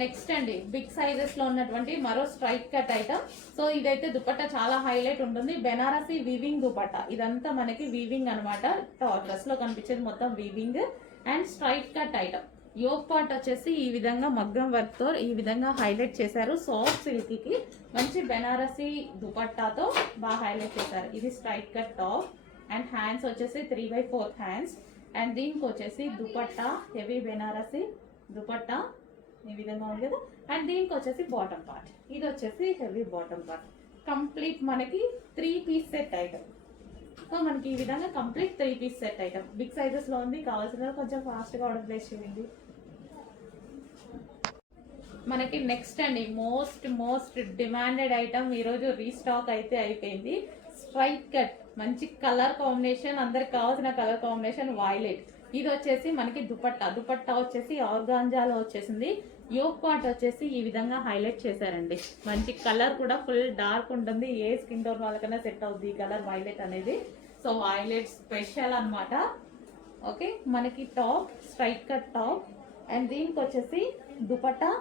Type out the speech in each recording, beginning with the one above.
Next అండి big sizes లో ఉన్నటువంటి మరో స్ట్రైట్ కట్ ఐటమ్. సో ఇదైతే దుపట్టా చాలా హైలైట్ ఉంటుంది. బెనారసీ వీవింగ్ దుపట్టా, ఇదంతా మనకి వీవింగ్ అనమాట. డ్రెస్ లో కనిపించేది మొత్తం weaving and straight cut item. Yoke part వచ్చేసి ఈ విధంగా మగ్గం వర్క్ తో ఈ విధంగా హైలైట్ చేశారు. సాఫ్ట్ సిల్క్ కి మంచి బెనారసీ దుపట్టాతో బాగా హైలైట్ చేశారు. ఇది straight cut top and hands వచ్చేసి 3/4 హ్యాండ్స్ అండ్ దీనికి వచ్చేసి దుపట్టా హెవీ బెనారసీ దుపట్టా ఈ విధంగా ఉంది కదా. అండ్ దీనికి వచ్చేసి బాటమ్ పార్ట్, ఇది వచ్చేసి హెవీ బాటమ్ పార్ట్. కంప్లీట్ మనకి 3 పీస్ సెట్ ఐటమ్. సో మనకి ఈ విధంగా complete 3 piece set item big sizes లో ఉంది. కావాల్సిన కొంచెం ఫాస్ట్ గా ఆర్డర్ ప్లేస్ చేయండి. మనకి నెక్స్ట్ అండి మోస్ట్ డిమాండెడ్ ఐటమ్ ఈరోజు రీస్టాక్ అయితే అయిపోయింది. స్ట్రైట్ కట్ మంచి కలర్ కాంబినేషన్, అందరికి కావాల్సిన కలర్ కాంబినేషన్ వైలెట్. ఇది వచ్చేసి మనకి దుపట్టా వచ్చేసి ఆర్గాంజాలో వచ్చేసింది. యోగ్ పార్ట్ వచ్చేసి ఈ విధంగా హైలైట్ చేశారండి. మంచి కలర్ కూడా ఫుల్ డార్క్ ఉంటుంది. ఏ స్కిన్ టోన్ వాళ్ళకైనా సెట్ అవుతుంది ఈ కలర్ వైలెట్ అనేది. సో వైలెట్ స్పెషల్ అనమాట. ఓకే, మనకి top straight cut top and దీనికి వచ్చేసి దుపట్టా.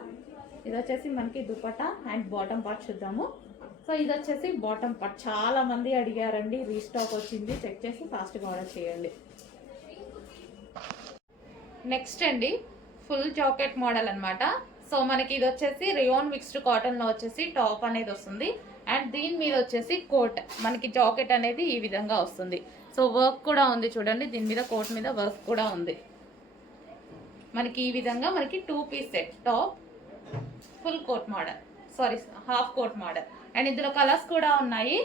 ఇది వచ్చేసి మనకి దుపట్టా అండ్ బాటమ్ పార్ట్ చూద్దాము. సో ఇది వచ్చేసి బాటమ్ పార్ట్. చాలా మంది అడిగారండి, రీస్టాక్ వచ్చింది. చెక్ చేసి ఫాస్ట్గా ఆర్డర్ చేయండి. నెక్స్ట్ అండి ఫుల్ జాకెట్ మోడల్ అనమాట. సో మనకి ఇది వచ్చేసి రియోన్ మిక్స్డ్ కాటన్ లో వచ్చేసి టాప్ అనేది వస్తుంది అండ్ దీని మీద వచ్చేసి కోట్. మనకి జాకెట్ అనేది ఈ విధంగా వస్తుంది. సో వర్క్ కూడా ఉంది చూడండి, దీని మీద కోట్ మీద వర్క్ కూడా ఉంది. మనకి ఈ విధంగా మనకి 2 piece set top full coat model, sorry half coat model. And ఇందులో కలర్స్ కూడా ఉన్నాయి.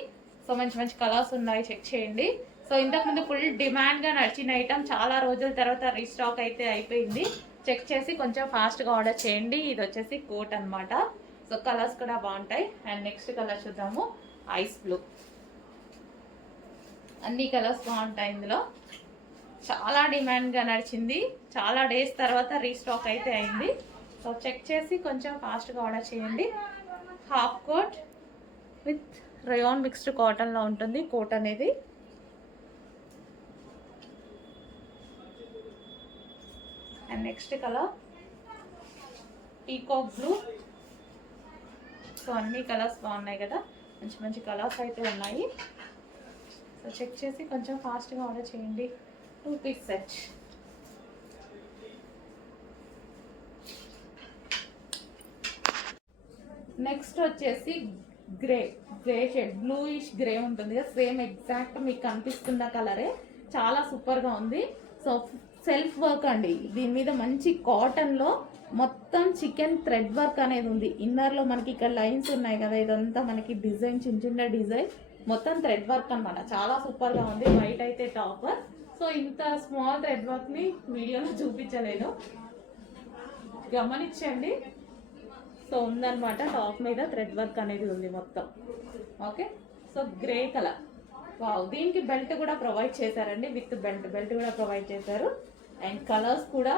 సో మంచి కలర్స్ ఉన్నాయి, చెక్ చేయండి. సో ఇంతకుముందు ఫుల్ డిమాండ్గా నడిచిన ఐటమ్ చాలా రోజుల తర్వాత రీస్టాక్ అయితే అయిపోయింది. చెక్ చేసి కొంచెం ఫాస్ట్గా ఆర్డర్ చేయండి. ఇది వచ్చేసి కోట్ అనమాట. సో కలర్స్ కూడా బాగుంటాయి. అండ్ నెక్స్ట్ కలర్ చూద్దాము, ఐస్ బ్లూ. అన్ని కలర్స్ బాగుంటాయి ఇందులో. చాలా డిమాండ్గా నడిచింది, చాలా డేస్ తర్వాత రీస్టాక్ అయితే అయింది. సో చెక్ చేసి కొంచెం ఫాస్ట్గా ఆర్డర్ చేయండి. Half coat with rayon mixed కాటన్లో ఉంటుంది కోట్ అనేది. And next colour peacock blue. So అన్ని కలర్స్ బాగున్నాయి కదా, మంచి కలర్స్ అయితే ఉన్నాయి. సో చెక్ చేసి కొంచెం ఫాస్ట్గా ఆర్డర్ చేయండి. 2 పీస్ సెట్. నెక్స్ట్ వచ్చేసి గ్రే షేడ్, బ్లూయిష్ గ్రే ఉంటుంది కదా, సేమ్ ఎగ్జాక్ట్ మీకు కనిపిస్తున్న కలరే. చాలా సూపర్గా ఉంది. సో సెల్ఫ్ వర్క్ అండి, దీని మీద మంచి కాటన్లో మొత్తం చికెన్ థ్రెడ్ వర్క్ అనేది ఉంది. ఇన్నర్లో మనకి ఇక్కడ లైన్స్ ఉన్నాయి కదా, ఇదంతా మనకి డిజైన్ చిన్న డిజైన్ మొత్తం థ్రెడ్ వర్క్ అనమాట. చాలా సూపర్గా ఉంది. వైట్ అయితే టాపర్. సో ఇంత స్మాల్ థ్రెడ్ వర్క్ని వీడియోలో చూపించలేదు, గమనించండి. సో ఉందన్నమాట, టాప్ మీద థ్రెడ్ వర్క్ అనేది ఉంది మొత్తం. Okay, so grey colour. Wow, దీనికి బెల్ట్ కూడా ప్రొవైడ్ చేశారండి, విత్ బెల్ట్ కూడా ప్రొవైడ్ చేశారు. అండ్ కలర్స్ కూడా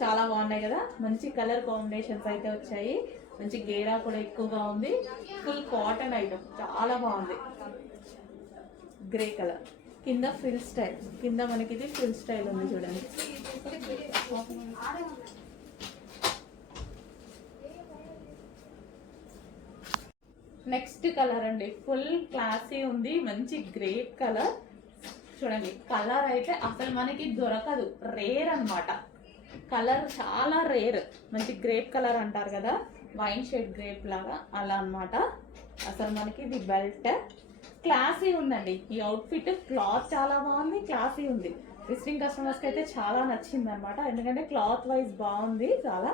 చాలా బాగున్నాయి కదా, మంచి కలర్ కాంబినేషన్స్ అయితే వచ్చాయి. మంచి గేరా కూడా ఎక్కువగా ఉంది. ఫుల్ కాటన్ ఐటమ్, చాలా బాగుంది. గ్రే కలర్ కింద ఫ్రిల్ స్టైల్, కింద మనకి ఇది ఫ్రిల్ స్టైల్ ఉంది చూడండి. నెక్స్ట్ కలర్ అండి, ఫుల్ క్లాసీ ఉంది. మంచి గ్రేప్ కలర్ చూడండి. కలర్ అయితే అసలు మనకి దొరకదు, రేర్ అనమాట. కలర్ చాలా రేర్. మంచి గ్రేప్ కలర్ అంటారు కదా, వైన్ షేడ్ గ్రేప్ లాగా అలా అనమాట. అసలు మనకి ఇది బెల్ట్ క్లాసీ ఉందండి. ఈ అవుట్ఫిట్ క్లాత్ చాలా బాగుంది, క్లాసీ ఉంది. విజిటింగ్ కస్టమర్స్కి అయితే చాలా నచ్చింది అనమాట, ఎందుకంటే క్లాత్ వైజ్ బాగుంది చాలా.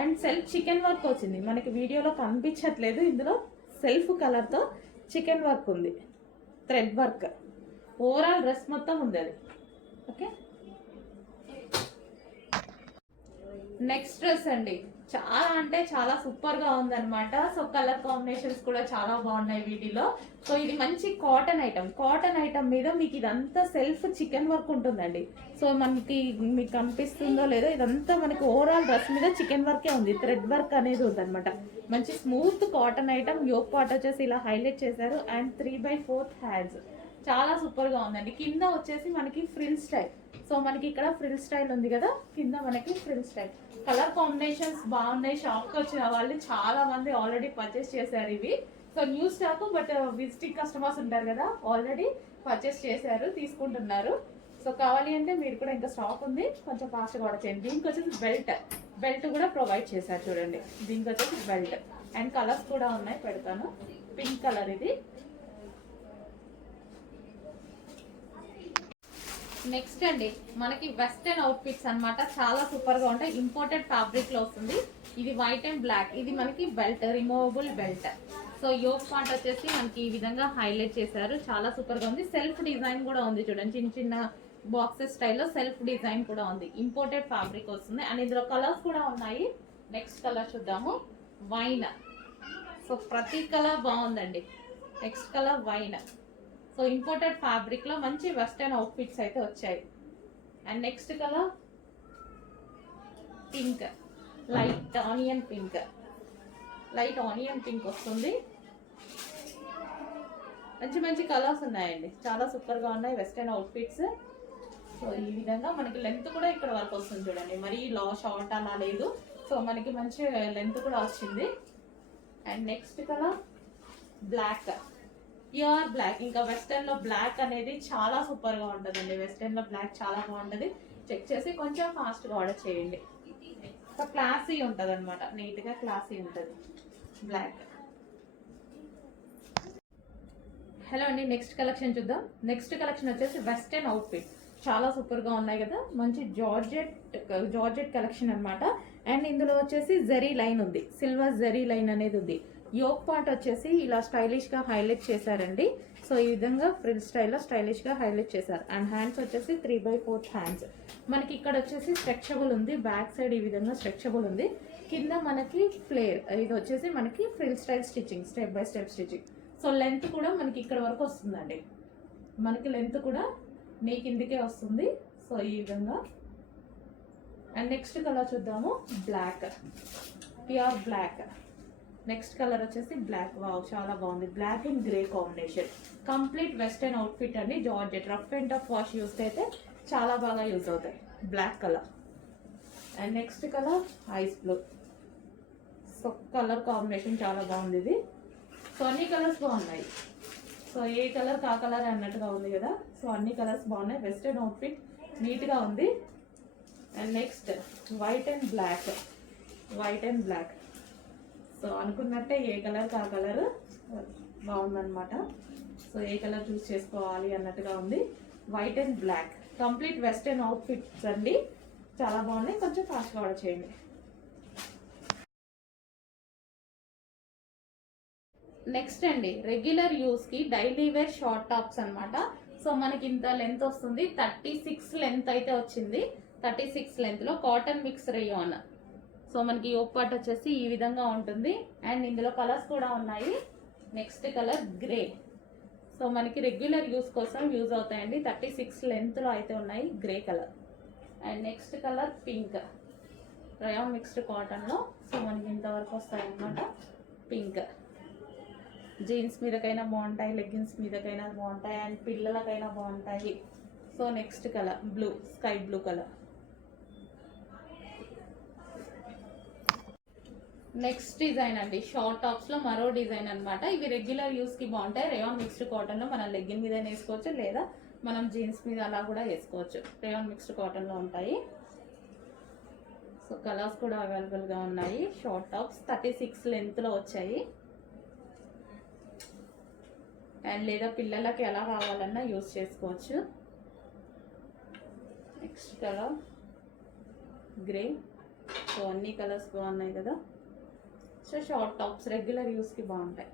అండ్ సెల్ఫ్ చికెన్ వర్క్ వచ్చింది, మనకి వీడియోలో కనిపించట్లేదు. ఇందులో సెల్ఫ్ కలర్తో చికెన్ వర్క్ ఉంది, థ్రెడ్ వర్క్. ఓవరాల్ డ్రెస్ మొత్తం ఉంది అది. ఓకే, నెక్స్ట్ డ్రెస్ అండి, చాలా అంటే చాలా సూపర్గా ఉందన్నమాట. సో కలర్ కాంబినేషన్స్ కూడా చాలా బాగున్నాయి వీటిలో. సో ఇది మంచి కాటన్ ఐటమ్. కాటన్ ఐటమ్ మీద మీకు ఇదంతా సెల్ఫ్ చికెన్ వర్క్ ఉంటుందండి. సో మనకి మీకు కనిపిస్తుందో లేదో, ఇదంతా మనకి ఓవరాల్ డ్రెస్ మీద చికెన్ వర్కే ఉంది, థ్రెడ్ వర్క్ అనేది ఉందన్నమాట. మంచి smooth cotton item. Yoke part వచ్చేసి ఇలా హైలైట్ చేశారు అండ్ 3/4 హ్యాండ్స్. చాలా సూపర్గా ఉందండి. కింద వచ్చేసి మనకి ఫ్రిల్ స్టైల్, సో మనకి ఇక్కడ ఫ్రిల్ స్టైల్ ఉంది కదా, కింద మనకి ఫ్రిల్ స్టైల్. కలర్ కాంబినేషన్స్ బాగున్నాయి. షాప్కి వచ్చిన వాళ్ళు చాలా మంది ఆల్రెడీ పర్చేస్ చేశారు ఇవి. So new stock, but visiting customers ఉంటారు కదా, ఆల్రెడీ పర్చేస్ చేశారు, తీసుకుంటున్నారు. సో కావాలి అంటే మీరు కూడా ఇంకా స్టాక్ ఉంది, కొంచెం ఫాస్ట్గా ఆర్డర్ చేయండి. దీనికి వచ్చేసి బెల్ట్ కూడా ప్రొవైడ్ చేశారు చూడండి. దీనికి వచ్చేసి బెల్ట్ అండ్ కలర్స్ కూడా ఉన్నాయి, పెడతాను. పింక్ కలర్ ఇది. నెక్స్ట్ అండి మనకి వెస్టర్న్ అవుట్ఫిట్స్ అన్నమాట. చాలా సూపర్ గా ఉంటాయి. ఇంపోర్టెడ్ ఫ్యాబ్రిక్ లో వస్తుంది. ఇది వైట్ అండ్ బ్లాక్. ఇది మనకి belt, removable belt. So yoke part వచ్చేసి మనకి ఈ విధంగా హైలైట్ చేశారు. చాలా సూపర్ గా ఉంది. సెల్ఫ్ డిజైన్ కూడా ఉంది చూడండి, చిన్న చిన్న బాక్సెస్ స్టైల్లో సెల్ఫ్ డిజైన్ కూడా ఉంది. ఇంపోర్టెడ్ ఫ్యాబ్రిక్ వస్తుంది అండ్ ఇందులో కలర్స్ కూడా ఉన్నాయి. నెక్స్ట్ కలర్ చూద్దాము, వైన్. సో ప్రతి కలర్ బాగుందండి. Next colour wine. So imported fabric లో మంచి వెస్టర్న్ అవుట్ఫిట్స్ అయితే వచ్చాయి. And next colour pink, light onion pink. Light onion pink వస్తుంది. మంచి మంచి కలర్స్ ఉన్నాయండి, చాలా సూపర్ గా ఉన్నాయి వెస్టర్న్ అవుట్ఫిట్స్. సో ఈ విధంగా మనకి లెంత్ కూడా ఇక్కడ వరకు వస్తుంది చూడండి, మరీ షార్ట్ అలా లేదు. సో మనకి మంచి లెంత్ కూడా వచ్చింది. And next colour black, pure black. ఇంకా వెస్టర్న్ లో బ్లాక్ అనేది చాలా సూపర్ గా ఉంటుందండి. వెస్టర్న్ లో బ్లాక్ చాలా బాగుంటుంది. చెక్ చేసి కొంచెం ఫాస్ట్ గా ఆర్డర్ చేయండి. సో క్లాసీ ఉంటుంది అనమాట, నీట్ గా క్లాసీ ఉంటుంది బ్లాక్. హలో అండి, నెక్స్ట్ కలెక్షన్ చూద్దాం. నెక్స్ట్ కలెక్షన్ వచ్చేసి వెస్టర్న్ అవుట్ఫిట్. చాలా సూపర్ గా ఉన్నాయి కదా, మంచి జార్జెట్ కలెక్షన్ అన్నమాట. అండ్ ఇందులో వచ్చేసి జరీ లైన్ ఉంది, సిల్వర్ జరీ లైన్ అనేది ఉంది. యోక్ పార్ట్ వచ్చేసి ఇలా స్టైలిష్ గా హైలైట్ చేశారండి. సో ఈ విధంగా ఫ్రిల్ స్టైల్లో స్టైలిష్ గా హైలైట్ చేశారు. అండ్ హ్యాండ్స్ వచ్చేసి 3/4 హ్యాండ్స్. మనకి ఇక్కడ వచ్చేసి స్ట్రెచబుల్ ఉంది, బ్యాక్ సైడ్ ఈ విధంగా స్ట్రెచబుల్ ఉంది. కింద మనకి ఫ్లేర్, ఇది వచ్చేసి మనకి frill style stitching, step by step stitching. So length కూడా మనకి ఇక్కడ వరకు వస్తుందండి. మనకి లెంత్ కూడా నీ కిందికే వస్తుంది. సో ఈ విధంగా. అండ్ నెక్స్ట్ కలర్ చూద్దాము, black, pure black. Next colour వచ్చేసి బ్లాక్. వావ్, చాలా బాగుంది. Black and grey combination. Complete western outfit అండి. Georgette rough and tough wash use అయితే చాలా బాగా యూజ్ అవుతాయి. Black colour. And next colour ice blue. So colour combination చాలా బాగుంది ఇది. సో అన్ని కలర్స్ బాగున్నాయి. సో ఏ కలర్ కా కలర్ అన్నట్టుగా ఉంది కదా. సో అన్ని కలర్స్ బాగున్నాయి. వెస్టర్న్ అవుట్ఫిట్ నీట్గా ఉంది. And next white and black. White and black. So అనుకున్నట్టే ఏ కలర్ కా కలర్ బాగుందన్నమాట. సో ఏ కలర్ చూస్ చేసుకోవాలి అన్నట్టుగా ఉంది. White and black complete western outfits అండి, చాలా బాగున్నాయి. కొంచెం ఫాస్ట్గా ఆర్డర్ చేయండి. నెక్స్ట్ అండి రెగ్యులర్ యూస్ కి డైలీ వేర్ షార్ట్ టాప్స్ అన్నమాట. సో మనకి ఇంత లెంత్ వస్తుంది, 36 లెంత్ అయితే వచ్చింది. 36 లెంత్ లో కాటన్ మిక్స్ రేయాన్. సో మనకి యోక్ పార్ట్ వచ్చేసి ఈ విధంగా ఉంటుంది. అండ్ ఇందులో కలర్స్ కూడా ఉన్నాయి. Next colour grey. సో మనకి రెగ్యులర్ యూస్ కోసం యూజ్ అవుతాయండి. 36 లెంత్ లో అయితే ఉన్నాయి, grey colour. And next colour pink, rayon mixed cotton లో. సో మనకి ఇంతవరకు వస్తాయి అన్నమాట. పింక్ జీన్స్ మీదకైనా బాగుంటాయి, లెగ్గిన్స్ మీదకైనా బాగుంటాయి, అండ్ పిల్లలకైనా బాగుంటాయి. So next colour blue, sky blue colour. Next design అండి షార్ట్ టాప్స్ లో మరో డిజైన్ అన్నమాట. ఇవి రెగ్యులర్ యూస్ కి బాగుంటాయి. రేయాన్ మిక్స్డ్ కాటన్ లో మనం లెగ్గిన్ మీద వేసుకోవచ్చు, లేదా మనం జీన్స్ మీద అలా కూడా వేసుకోవచ్చు. రేయాన్ మిక్స్డ్ కాటన్ లో ఉంటాయి. సో కలర్స్ కూడా అవైలబుల్ గా ఉన్నాయి. షార్ట్ టాప్స్ 36 లెంత్ లో వచ్చాయి. అండ్ లేదా పిల్లలకి ఎలా కావాలన్నా యూస్ చేసుకోవచ్చు. Next colour grey. సో అన్ని కలర్స్ బాగున్నాయి కదా. సో షార్ట్ టాప్స్ రెగ్యులర్ యూస్కి బాగుంటాయి.